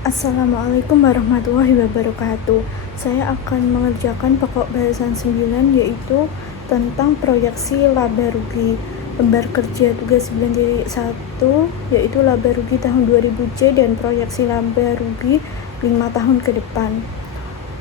Assalamualaikum warahmatullahi wabarakatuh. Saya akan mengerjakan pokok bahasan 9, yaitu tentang proyeksi laba rugi. Lembar kerja tugas 9.1 yaitu laba rugi tahun 2000J dan proyeksi laba rugi 5 tahun ke depan.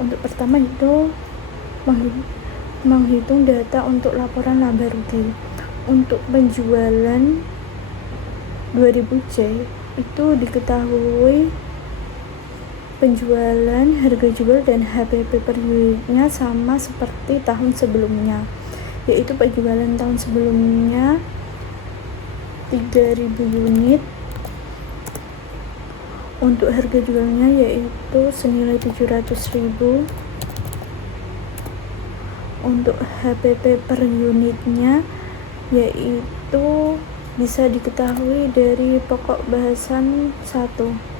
Untuk pertama itu menghitung data untuk laporan laba rugi. Untuk penjualan 2000J itu diketahui penjualan, harga jual, dan HPP per unitnya sama seperti tahun sebelumnya, yaitu penjualan tahun sebelumnya 3.000 unit. Untuk harga jualnya yaitu senilai 700.000. Untuk HPP per unitnya yaitu bisa diketahui dari pokok bahasan 1,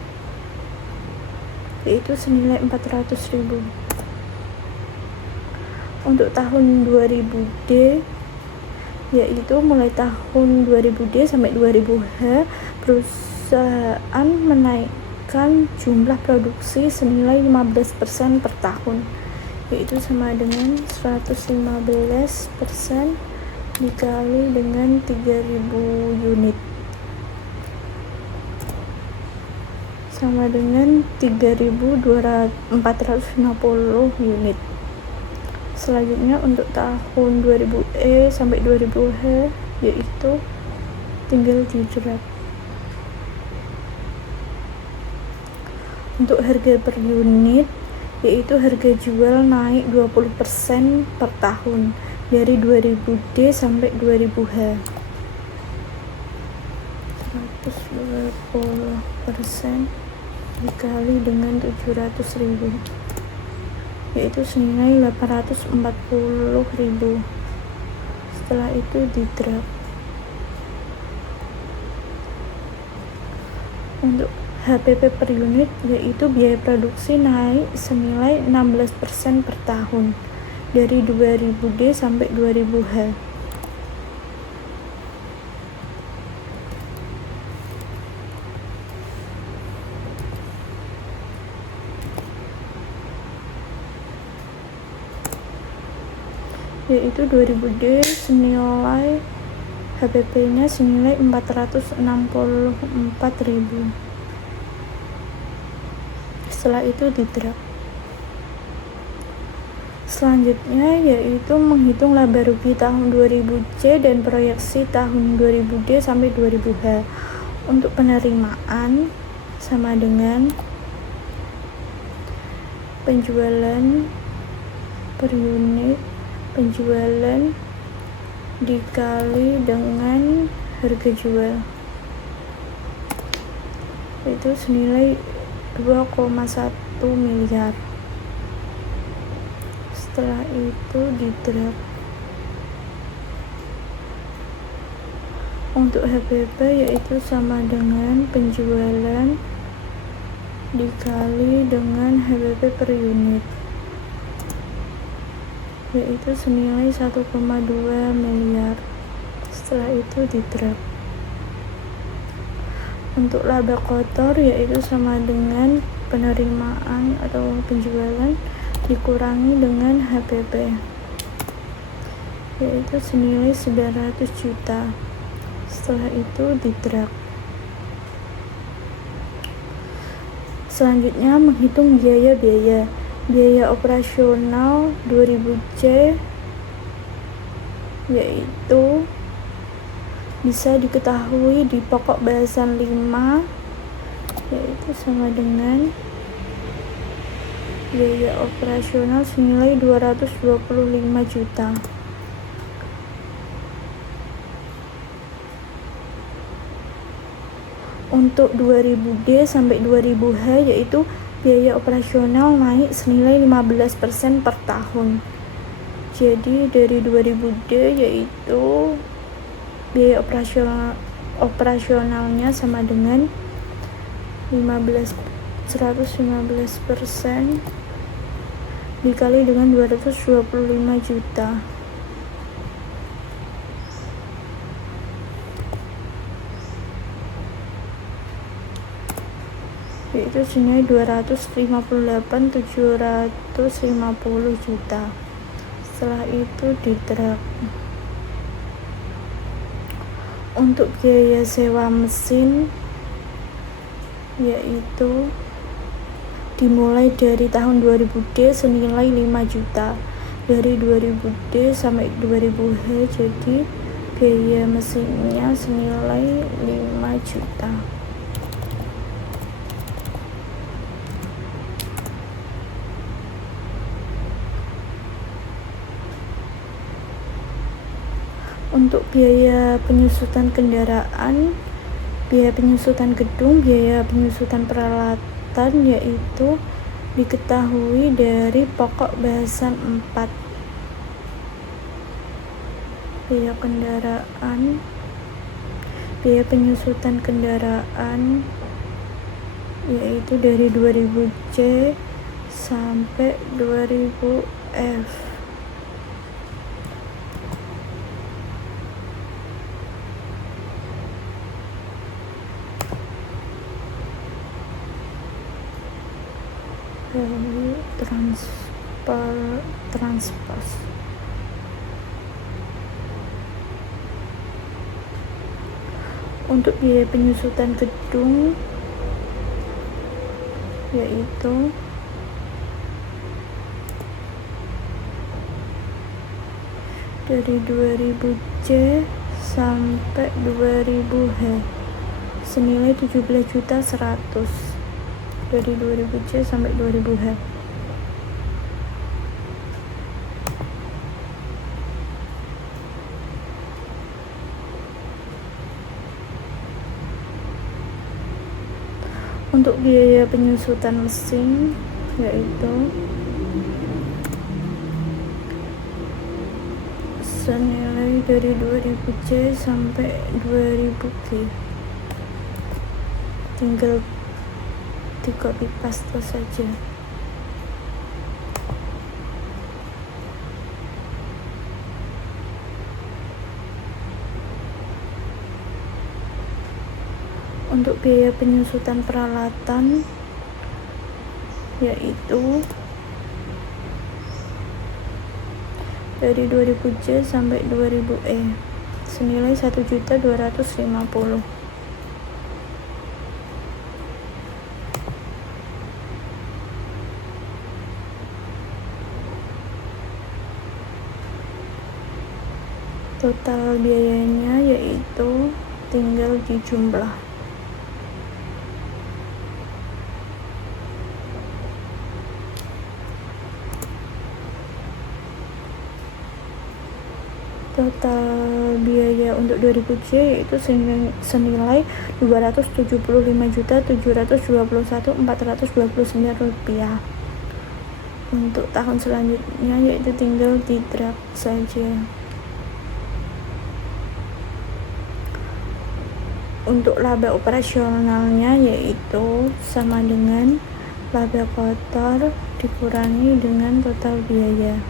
yaitu senilai 400.000. Untuk tahun 2000D yaitu mulai tahun 2000D sampai 2000H perusahaan menaikkan jumlah produksi senilai 15% per tahun, yaitu sama dengan 115% dikali dengan 3.000 unit sama dengan 3.450 unit. Selanjutnya untuk tahun 2000E sampai 2000H yaitu tinggal di drag. Untuk harga per unit yaitu harga jual naik 20% per tahun dari 2000D sampai 2000H. 120% dikali dengan 700.000 yaitu senilai 840.000. Setelah itu di drag. Untuk HPP per unit yaitu biaya produksi naik senilai 16% per tahun dari 2000D sampai 2000H. Yaitu 2000D senilai HPP-nya senilai 464.000. Setelah itu di drag. Selanjutnya yaitu menghitung laba rugi tahun 2000C dan proyeksi tahun 2000D sampai 2000H. Untuk penerimaan sama dengan penjualan per unit, penjualan dikali dengan harga jual, itu senilai 2,1 miliar. Setelah itu di drag. Untuk HPP yaitu sama dengan penjualan dikali dengan HPP per unit, yaitu senilai 1,2 miliar. Setelah itu di drag. Untuk laba kotor yaitu sama dengan penerimaan atau penjualan dikurangi dengan HPP, yaitu senilai 900 juta. Setelah itu di drag. Selanjutnya menghitung biaya operasional 2000C yaitu bisa diketahui di pokok bahasan 5, yaitu sama dengan biaya operasional senilai 225 juta. Untuk 2000D sampai 2000H yaitu biaya operasional naik senilai 15% per tahun. Jadi dari 2000D yaitu biaya operasionalnya sama dengan 115% dikali dengan 225 juta. yaitu senilai 258.750 juta. Setelah itu ditrak. Untuk biaya sewa mesin yaitu dimulai dari tahun 2000D senilai 5 juta. Dari 2000D sampai 2000H, jadi biaya mesinnya senilai 5 juta. Untuk biaya penyusutan kendaraan, biaya penyusutan gedung, biaya penyusutan peralatan yaitu diketahui dari pokok bahasan 4. Biaya kendaraan, biaya penyusutan kendaraan yaitu dari 2000C sampai 2000F. Transpos. Untuk biaya penyusutan gedung yaitu dari 2000C sampai 2000H senilai 17.100.000 dari 2000C sampai 2000H. Untuk biaya penyusutan mesin yaitu senilai dari 2000C sampai 2000G. Tinggal di copy paste saja. Untuk biaya penyusutan peralatan yaitu dari 2000C sampai 2000E senilai 1.250.000. Total biayanya yaitu tinggal dijumlah. Total biaya untuk 2000C yaitu senilai Rp275.721.429. Untuk tahun selanjutnya yaitu tinggal di-drag saja. Untuk laba operasionalnya yaitu sama dengan laba kotor dikurangi dengan total biaya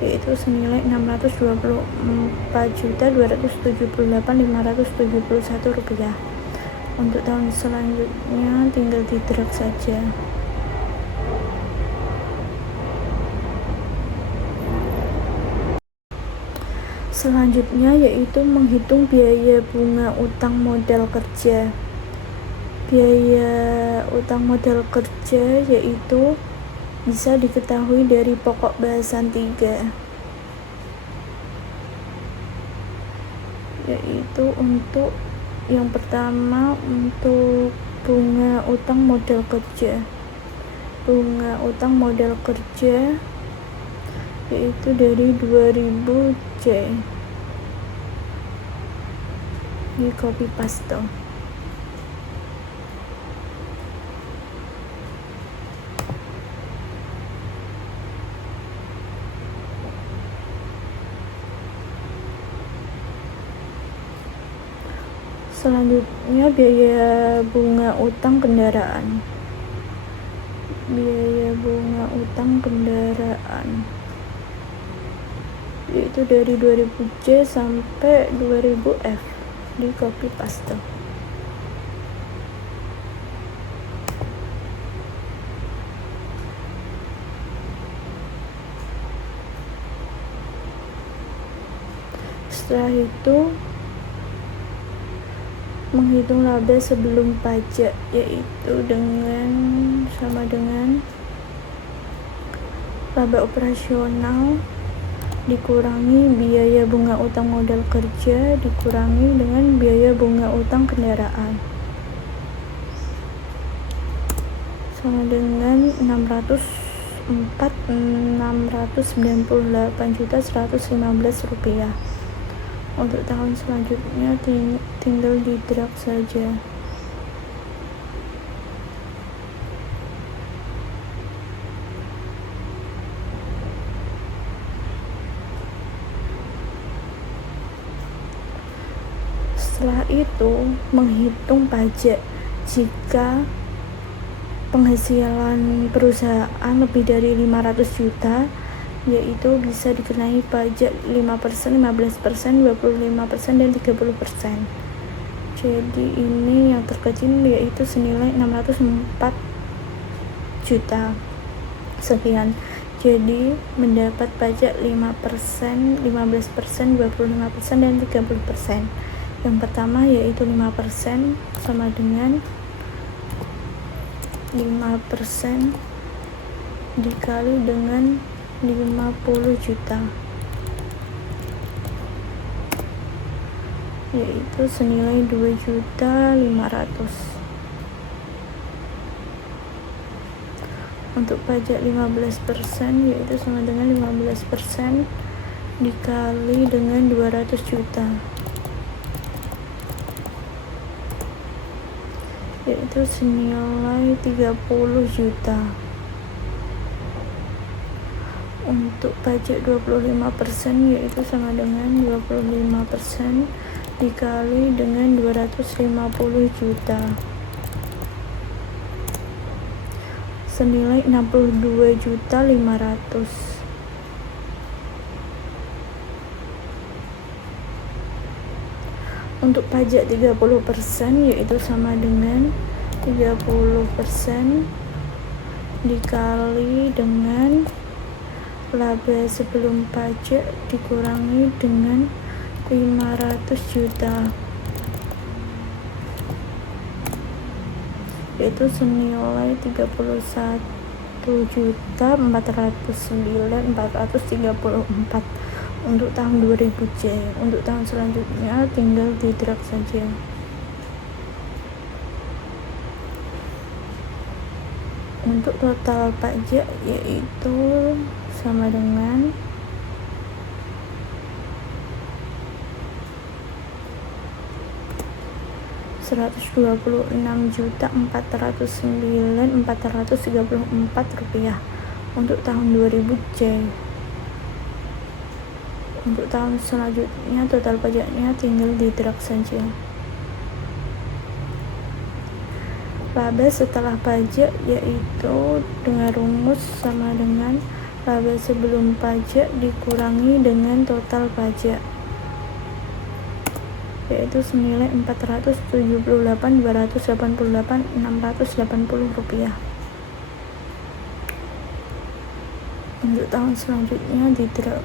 yaitu senilai Rp624.278.571. Untuk tahun selanjutnya tinggal di-drag saja. Selanjutnya yaitu menghitung biaya bunga utang modal kerja. Biaya utang modal kerja yaitu bisa diketahui dari pokok bahasan 3, yaitu untuk yang pertama untuk bunga utang modal kerja. Bunga utang modal kerja yaitu dari 2000C, di copy paste. Selanjutnya biaya bunga utang kendaraan. Biaya bunga utang kendaraan yaitu dari 2000C sampai 2000F, di copy paste. Setelah itu menghitung laba sebelum pajak, yaitu sama dengan laba operasional dikurangi biaya bunga utang modal kerja dikurangi dengan biaya bunga utang kendaraan, sama dengan 698.115 rupiah. Untuk tahun selanjutnya tinggal di-drag saja. Setelah itu menghitung pajak. Jika penghasilan perusahaan lebih dari 500 juta, yaitu bisa dikenai pajak 5%, 15%, 25%, dan 30%. Jadi ini yang terkecil yaitu senilai 604 juta sekian. Jadi mendapat pajak 5%, 15%, 25%, dan 30%. Yang pertama yaitu 5% sama dengan 5% dikali dengan 50 juta, yaitu senilai 2.500.000. Untuk pajak 15% yaitu sama dengan 15% dikali dengan 200 juta, yaitu senilai 30 juta. Untuk pajak 25% yaitu sama dengan 25% dikali dengan 250 juta, senilai 62.500.000. Untuk pajak 30% yaitu sama dengan 30% dikali dengan laba sebelum pajak dikurangi dengan 500 juta, yaitu senilai 31.409.434 untuk tahun 2000J. Untuk tahun selanjutnya tinggal di-drag saja. Untuk total pajak yaitu sama dengan Rp126.409.434 untuk tahun 2000J. Untuk tahun selanjutnya total pajaknya tinggal di-drag saja. Laba setelah pajak yaitu dengan rumus sama dengan laba sebelum pajak dikurangi dengan total pajak, yaitu senilai Rp478.288.680. Untuk tahun selanjutnya di-drag.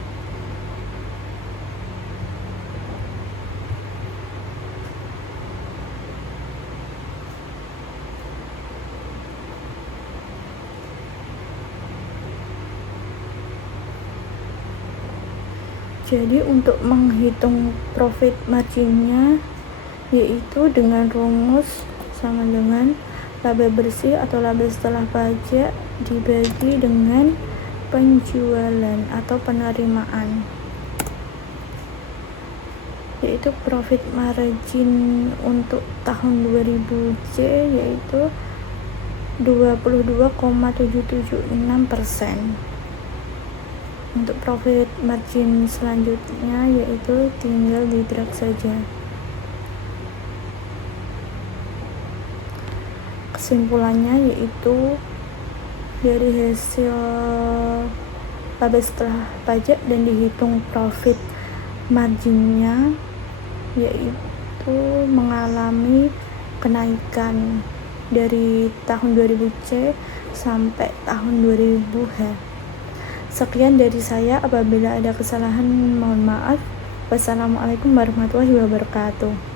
Jadi untuk menghitung profit marginnya yaitu dengan rumus sama dengan laba bersih atau laba setelah pajak dibagi dengan penjualan atau penerimaan, yaitu profit margin untuk tahun 2000J yaitu 22,776%. Untuk profit margin selanjutnya yaitu tinggal di-drag saja. Kesimpulannya yaitu dari hasil laba setelah pajak dan dihitung profit marginnya yaitu mengalami kenaikan dari tahun 2000C sampai tahun 2000H. Sekian dari saya, apabila ada kesalahan mohon maaf. Wassalamualaikum warahmatullahi wabarakatuh.